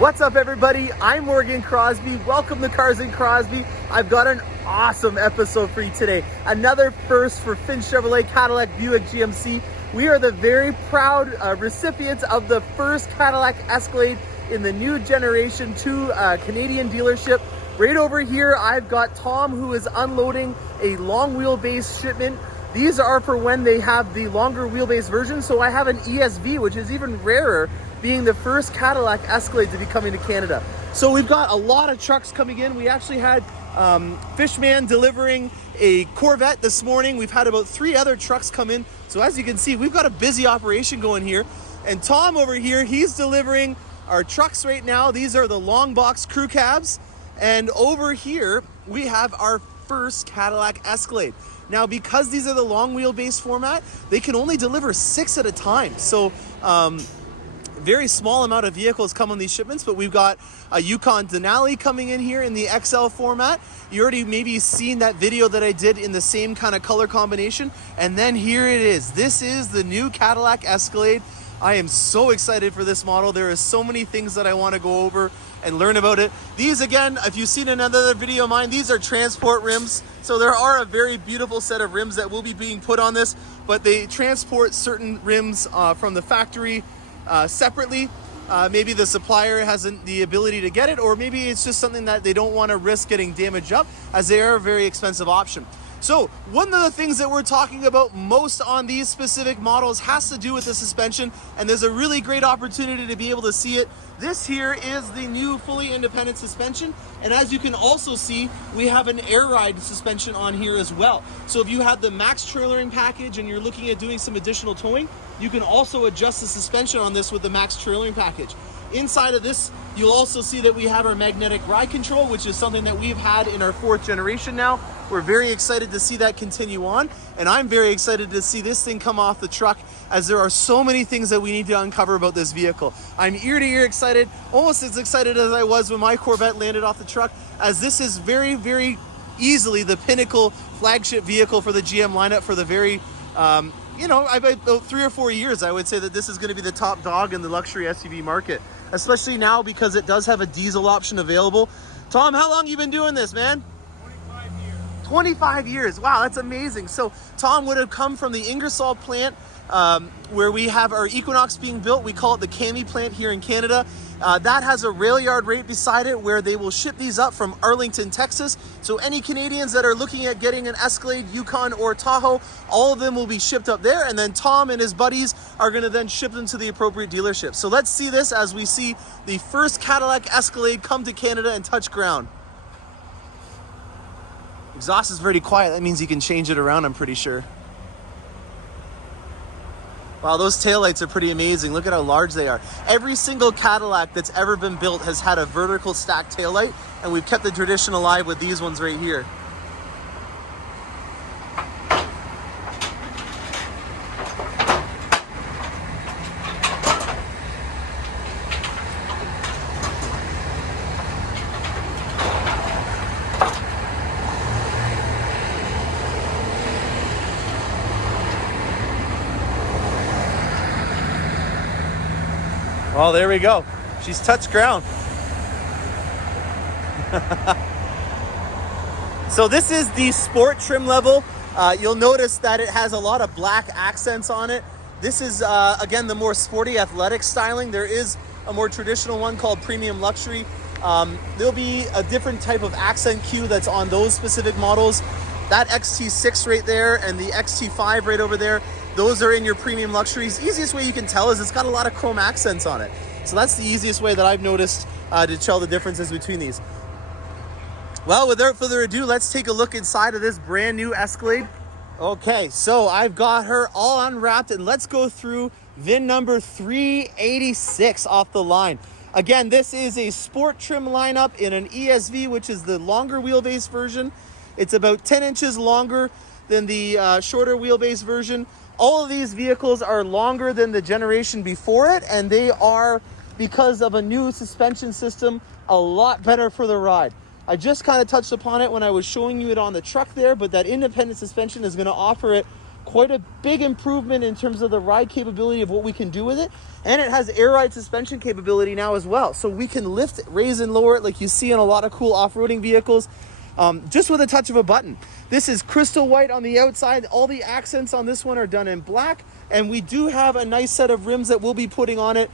What's up, everybody? I'm Morgan Crosbie. Welcome to Cars and Crosbie. I've got an awesome episode for you today. Another first for Finn Chevrolet, Cadillac, Buick, GMC. We are the very proud recipients of the first Cadillac Escalade in the new Generation 2 Canadian dealership. Right over here, I've got Tom, who is unloading a long wheelbase shipment. These are for when they have the longer wheelbase version. So I have an ESV, which is even rarer, being the first Cadillac Escalade to be coming to Canada. So we've got a lot of trucks coming in. We actually had Fishman delivering a Corvette this morning. We've had about 3 other trucks come in. So as you can see, we've got a busy operation going here. And Tom over here, he's delivering our trucks right now. These are the long box crew cabs. And over here, we have our first Cadillac Escalade. Now, because these are the long wheelbase format, they can only deliver 6 at a time. So, very small amount of vehicles come on these shipments, but we've got a Yukon Denali coming in here in the XL format. You already maybe seen that video that I did in the same kind of color combination. And then here it is. This is the new Cadillac Escalade. I am so excited for this model. There is so many things that I want to go over and learn about it. These, again, if you've seen another video of mine, these are transport rims. So there are a very beautiful set of rims that will be being put on this, but they transport certain rims from the factory separately. Maybe the supplier hasn't the ability to get it, or maybe it's just something that they don't want to risk getting damaged up, as they are a very expensive option. So one of the things that we're talking about most on these specific models has to do with the suspension, and there's a really great opportunity to be able to see it. This here is the new fully independent suspension, and as you can also see, we have an air ride suspension on here as well. So if you have the max trailering package and you're looking at doing some additional towing, you can also adjust the suspension on this with the max trailering package. Inside of this, you'll also see that we have our magnetic ride control, which is something that we've had in our 4th generation now. We're very excited to see that continue on, and I'm very excited to see this thing come off the truck, as there are so many things that we need to uncover about this vehicle. I'm ear to ear excited, almost as excited as I was when my Corvette landed off the truck, as this is very, very easily the pinnacle flagship vehicle for the GM lineup for the very, about 3 or 4 years. I would say that this is going to be the top dog in the luxury SUV market, especially now because it does have a diesel option available. Tom, how long you been doing this, man? 25 years. Wow, that's amazing. So Tom would have come from the Ingersoll plant, where we have our Equinox being built. We call it the Cami plant here in Canada. That has a rail yard right beside it where they will ship these up from Arlington, Texas. So any Canadians that are looking at getting an Escalade, Yukon, or Tahoe, all of them will be shipped up there. And then Tom and his buddies are going to then ship them to the appropriate dealership. So let's see this as we see the first Cadillac Escalade come to Canada and touch ground. Exhaust is very quiet. That means you can change it around, I'm pretty sure. Wow, those taillights are pretty amazing. Look at how large they are. Every single Cadillac that's ever been built has had a vertical stacked taillight, and we've kept the tradition alive with these ones right here. Oh, there we go. She's touched ground. So this is the sport trim level. You'll notice that it has a lot of black accents on it. This is, again, the more sporty athletic styling. There is a more traditional one called Premium Luxury. There'll be a different type of accent cue that's on those specific models. That XT6 right there and the XT5 right over there, those are in your Premium Luxuries. Easiest way you can tell is it's got a lot of chrome accents on it. So that's the easiest way that I've noticed to tell the differences between these. Well, without further ado, let's take a look inside of this brand new Escalade. Okay, so I've got her all unwrapped, and let's go through VIN number 386 off the line. Again, this is a sport trim lineup in an ESV, which is the longer wheelbase version. It's about 10 inches longer than the shorter wheelbase version. All of these vehicles are longer than the generation before it, and they are, because of a new suspension system, a lot better for the ride. I just kind of touched upon it when I was showing you it on the truck there, but that independent suspension is going to offer it quite a big improvement in terms of the ride capability of what we can do with it. And it has air ride suspension capability now as well. So we can lift, raise, and lower it like you see in a lot of cool off-roading vehicles, just with a touch of a button. This is crystal white on the outside. All the accents on this one are done in black. And we do have a nice set of rims that we'll be putting on it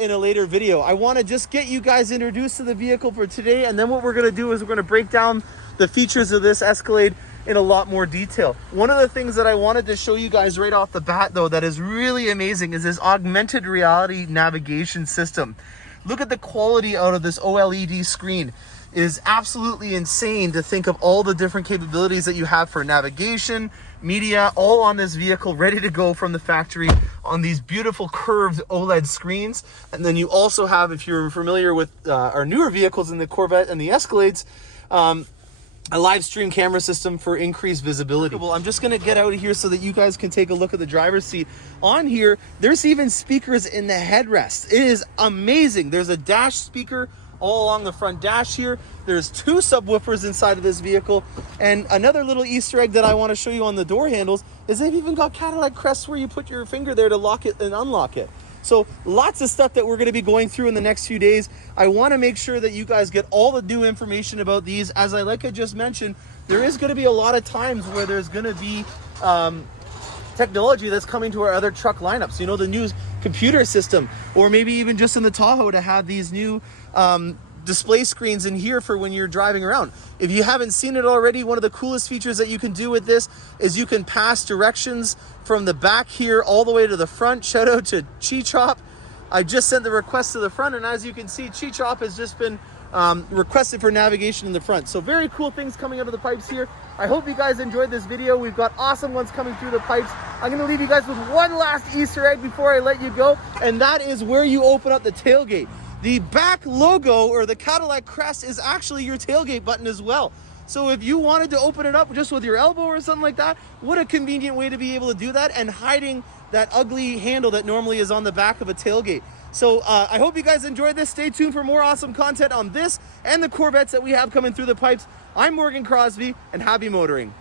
in a later video. I want to just get you guys introduced to the vehicle for today. And then what we're going to do is we're going to break down the features of this Escalade in a lot more detail. One of the things that I wanted to show you guys right off the bat though that is really amazing is this augmented reality navigation system. Look at the quality out of this OLED screen. It is absolutely insane to think of all the different capabilities that you have for navigation, media, all on this vehicle, ready to go from the factory on these beautiful curved OLED screens. And then you also have, if you're familiar with our newer vehicles in the Corvette and the Escalades, a live stream camera system for increased visibility. Well, I'm just going to get out of here so that you guys can take a look at the driver's seat. On here, there's even speakers in the headrest. It is amazing. There's a dash speaker all along the front dash here. There's 2 subwoofers inside of this vehicle. And another little Easter egg that I want to show you on the door handles is they've even got Cadillac crests where you put your finger there to lock it and unlock it. So lots of stuff that we're going to be going through in the next few days. I want to make sure that you guys get all the new information about these. As I just mentioned, there is going to be a lot of times where there's going to be technology that's coming to our other truck lineups. You know, the new computer system, or maybe even just in the Tahoe to have these new display screens in here for when you're driving around. If you haven't seen it already, one of the coolest features that you can do with this is you can pass directions from the back here all the way to the front. Shout out to Chi-Chop. I just sent the request to the front, and as you can see, Chi-Chop has just been requested for navigation in the front. So very cool things coming out of the pipes here. I hope you guys enjoyed this video. We've got awesome ones coming through the pipes. I'm going to leave you guys with one last Easter egg before I let you go, and that is where you open up the tailgate. The back logo, or the Cadillac crest, is actually your tailgate button as well. So if you wanted to open it up just with your elbow or something like that, what a convenient way to be able to do that, and hiding that ugly handle that normally is on the back of a tailgate. So I hope you guys enjoyed this. Stay tuned for more awesome content on this and the Corvettes that we have coming through the pipes. I'm Morgan Crosbie, and happy motoring.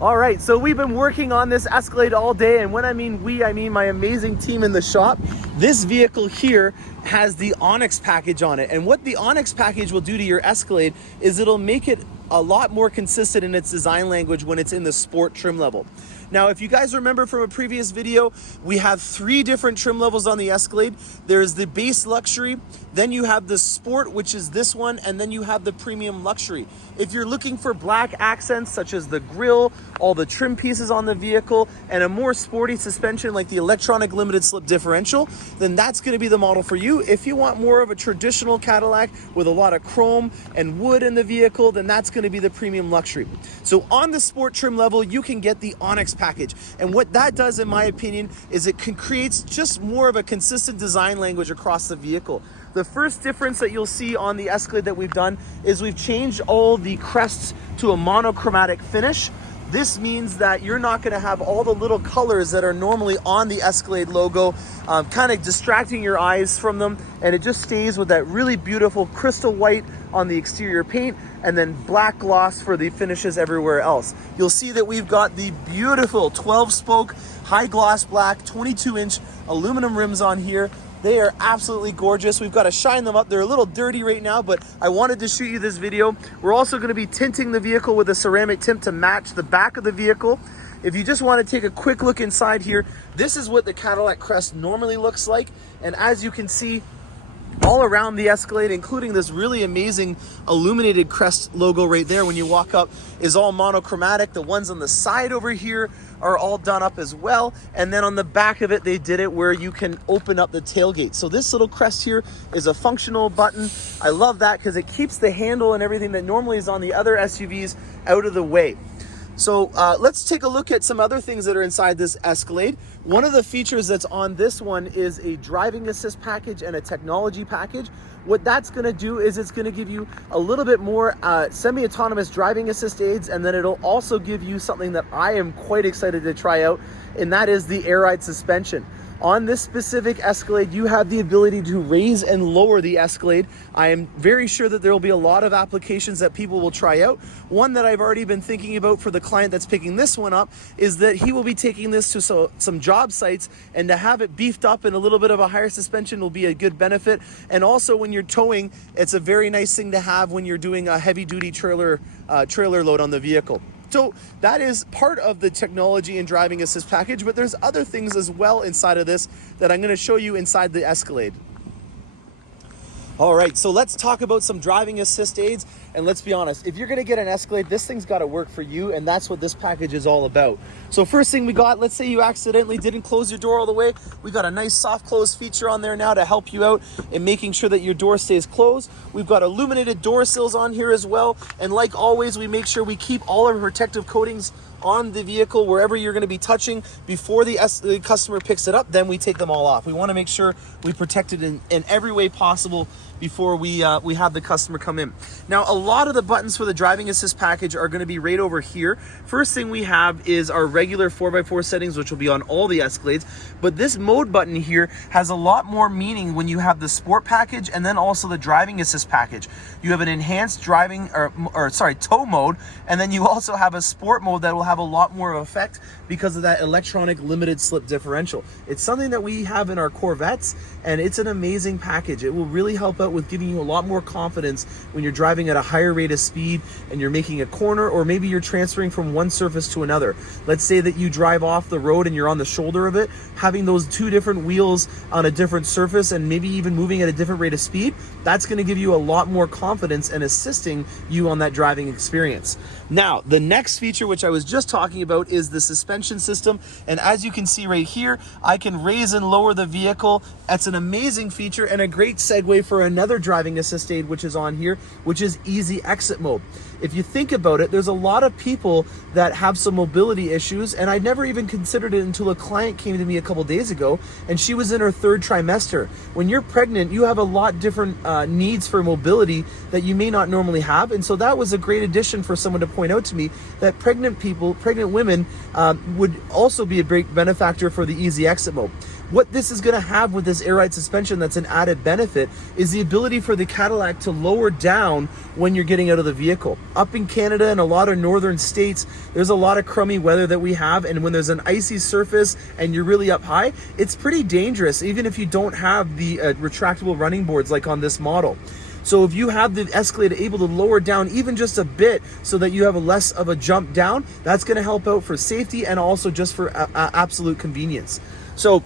All right, so we've been working on this Escalade all day, and when I mean we, I mean my amazing team in the shop. This vehicle here has the Onyx package on it, and what the Onyx package will do to your Escalade is it'll make it a lot more consistent in its design language when it's in the sport trim level. Now, if you guys remember from a previous video, we have 3 different trim levels on the Escalade. There's the base luxury, then you have the sport, which is this one, and then you have the premium luxury. If you're looking for black accents such as the grille, all the trim pieces on the vehicle, and a more sporty suspension like the electronic limited slip differential, then that's going to be the model for you. If you want more of a traditional Cadillac with a lot of chrome and wood in the vehicle, then that's going to be the premium luxury. So on the sport trim level, you can get the Onyx package, and what that does, in my opinion, is it creates just more of a consistent design language across the vehicle. The first difference that you'll see on the Escalade that we've done is we've changed all the crests to a monochromatic finish. This means that you're not going to have all the little colors that are normally on the Escalade logo, kind of distracting your eyes from them, and it just stays with that really beautiful crystal white on the exterior paint, and then black gloss for the finishes everywhere else. You'll see that we've got the beautiful 12-spoke high gloss black 22-inch aluminum rims on here. They are absolutely gorgeous. We've got to shine them up. They're a little dirty right now, but I wanted to shoot you this video. We're also going to be tinting the vehicle with a ceramic tint to match the back of the vehicle. If you just want to take a quick look inside here, this is what the Cadillac crest normally looks like. And as you can see, all around the Escalade, including this really amazing illuminated crest logo right there when you walk up, is all monochromatic. The ones on the side over here are all done up as well, and then on the back of it they did it where you can open up the tailgate. So this little crest here is a functional button. I love that because it keeps the handle and everything that normally is on the other SUVs out of the way. So let's take a look at some other things that are inside this Escalade. One of the features that's on this one is a driving assist package and a technology package. What that's going to do is it's going to give you a little bit more semi-autonomous driving assist aids, and then it'll also give you something that I am quite excited to try out, and that is the air ride suspension. On this specific Escalade, you have the ability to raise and lower the Escalade. I am very sure that there will be a lot of applications that people will try out. One that I've already been thinking about for the client that's picking this one up is that he will be taking this to some job sites, and to have it beefed up and a little bit of a higher suspension will be a good benefit. And also when you're towing, it's a very nice thing to have when you're doing a heavy duty trailer load on the vehicle. So that is part of the technology and driving assist package, but there's other things as well inside of this that I'm going to show you inside the Escalade. All right, so let's talk about some driving assist aids. And let's be honest, if you're gonna get an Escalade, this thing's gotta work for you, and that's what this package is all about. So first thing we got, let's say you accidentally didn't close your door all the way. We got a nice soft close feature on there now to help you out in making sure that your door stays closed. We've got illuminated door sills on here as well. And like always, we make sure we keep all our protective coatings on the vehicle wherever you're going to be touching before the customer picks it up. Then we take them all off. We want to make sure we protect it in every way possible before we have the customer come in. Now, a lot of the buttons for the driving assist package are going to be right over here. First thing we have is our regular 4x4 settings, which will be on all the Escalades. But this mode button here has a lot more meaning when you have the sport package and then also the driving assist package. You have an enhanced tow mode, and then you also have a sport mode that will have a lot more effect because of that electronic limited slip differential. It's something that we have in our Corvettes, and it's an amazing package. It will really help out with giving you a lot more confidence when you're driving at a higher rate of speed and you're making a corner, or maybe you're transferring from one surface to another. Let's say that you drive off the road and you're on the shoulder of it. Having those two different wheels on a different surface and maybe even moving at a different rate of speed, that's going to give you a lot more confidence and assisting you on that driving experience. Now, the next feature, which I was just talking about, is the suspension system. And as you can see right here, I can raise and lower the vehicle. That's an amazing feature and a great segue for another driving assist aid, which is on here, which is easy exit mode. If you think about it, there's a lot of people that have some mobility issues, and I never even considered it until a client came to me a couple days ago, and she was in her third trimester. When you're pregnant, you have a lot different needs for mobility that you may not normally have, and so that was a great addition for someone to point out to me that pregnant women would also be a great benefactor for the easy exit mode. What this is going to have with this air ride suspension that's an added benefit is the ability for the Cadillac to lower down when you're getting out of the vehicle. Up in Canada and a lot of northern states, there's a lot of crummy weather that we have, and when there's an icy surface and you're really up high, it's pretty dangerous, even if you don't have the retractable running boards like on this model. So if you have the Escalade able to lower down even just a bit so that you have a less of a jump down, that's going to help out for safety and also just for absolute convenience. So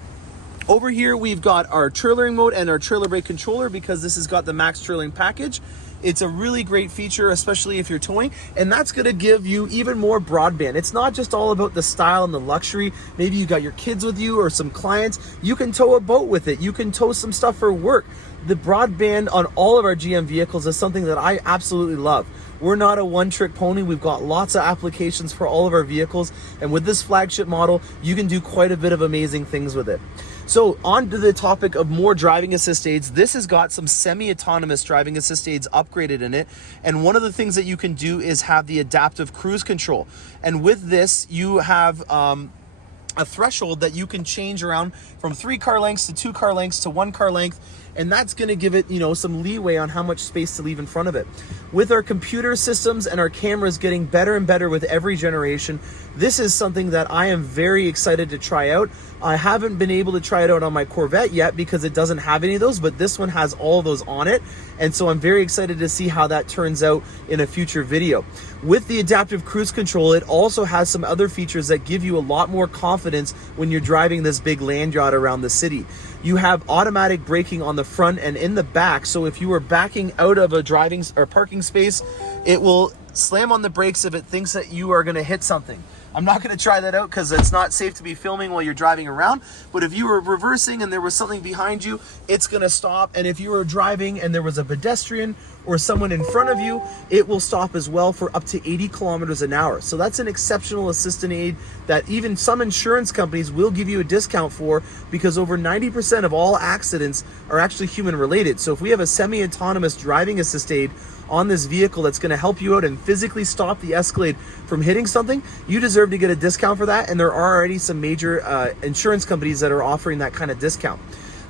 over here, we've got our trailering mode and our trailer brake controller because this has got the max trailering package. It's a really great feature, especially if you're towing, and that's going to give you even more broadband. It's not just all about the style and the luxury. Maybe you got your kids with you or some clients. You can tow a boat with it. You can tow some stuff for work. The broadband on all of our GM vehicles is something that I absolutely love. We're not a one-trick pony. We've got lots of applications for all of our vehicles, and with this flagship model, you can do quite a bit of amazing things with it. So on to the topic of more driving assist aids. This has got some semi-autonomous driving assist aids upgraded in it. And one of the things that you can do is have the adaptive cruise control. And with this, you have a threshold that you can change around from 3 car lengths to 2 car lengths to 1 car length. And that's going to give it, some leeway on how much space to leave in front of it. With our computer systems and our cameras getting better and better with every generation, this is something that I am very excited to try out. I haven't been able to try it out on my Corvette yet because it doesn't have any of those, but this one has all of those on it. And so I'm very excited to see how that turns out in a future video. With the adaptive cruise control, it also has some other features that give you a lot more confidence when you're driving this big land yacht around the city. You have automatic braking on the front and in the back, so if you are backing out of a driving or parking space, it will slam on the brakes if it thinks that you are going to hit something. I'm not going to try that out because it's not safe to be filming while you're driving around, but if you were reversing and there was something behind you, it's going to stop. And if you were driving and there was a pedestrian or someone in front of you, it will stop as well for up to 80 kilometers an hour. So that's an exceptional assistant aid that even some insurance companies will give you a discount for, because over 90% of all accidents are actually human related. So if we have a semi-autonomous driving assist aid on this vehicle that's going to help you out and physically stop the Escalade from hitting something, you deserve to get a discount for that. And there are already some major insurance companies that are offering that kind of discount.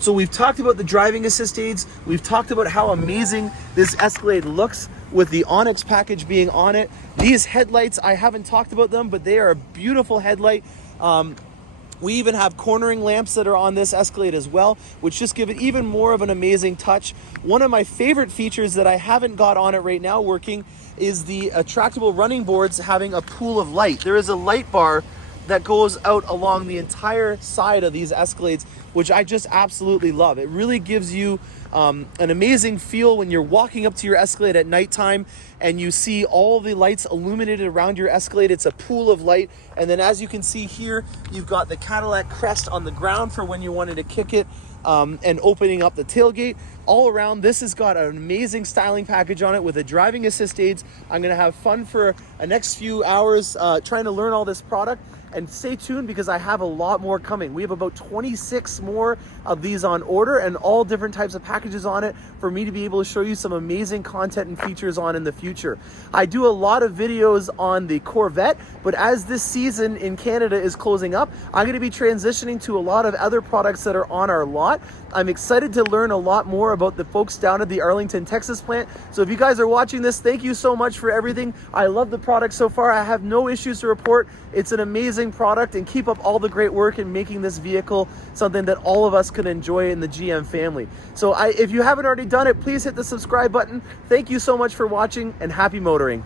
So we've talked about the driving assist aids. We've talked about how amazing this Escalade looks with the Onyx package being on it. These headlights, I haven't talked about them, but they are a beautiful headlight. We even have cornering lamps that are on this Escalade as well, which just give it even more of an amazing touch. One of my favorite features that I haven't got on it right now working is the attractable running boards having a pool of light. There is a light bar that goes out along the entire side of these Escalades, which I just absolutely love. It really gives you an amazing feel when you're walking up to your Escalade at nighttime and you see all the lights illuminated around your Escalade. It's a pool of light. And then as you can see here, you've got the Cadillac crest on the ground for when you wanted to kick it, and opening up the tailgate. All around, this has got an amazing styling package on it with a driving assist aids. I'm gonna have fun for the next few hours trying to learn all this product. And stay tuned because I have a lot more coming. We have about 26 more of these on order and all different types of packages on it for me to be able to show you some amazing content and features on in the future. I do a lot of videos on the Corvette, but as this season in Canada is closing up, I'm gonna be transitioning to a lot of other products that are on our lot. I'm excited to learn a lot more about the folks down at the Arlington, Texas plant. So if you guys are watching this, thank you so much for everything. I love the product so far. I have no issues to report. It's an amazing product, and keep up all the great work in making this vehicle something that all of us can enjoy in the GM family. So if you haven't already done it, please hit the subscribe button. Thank you so much for watching, and happy motoring.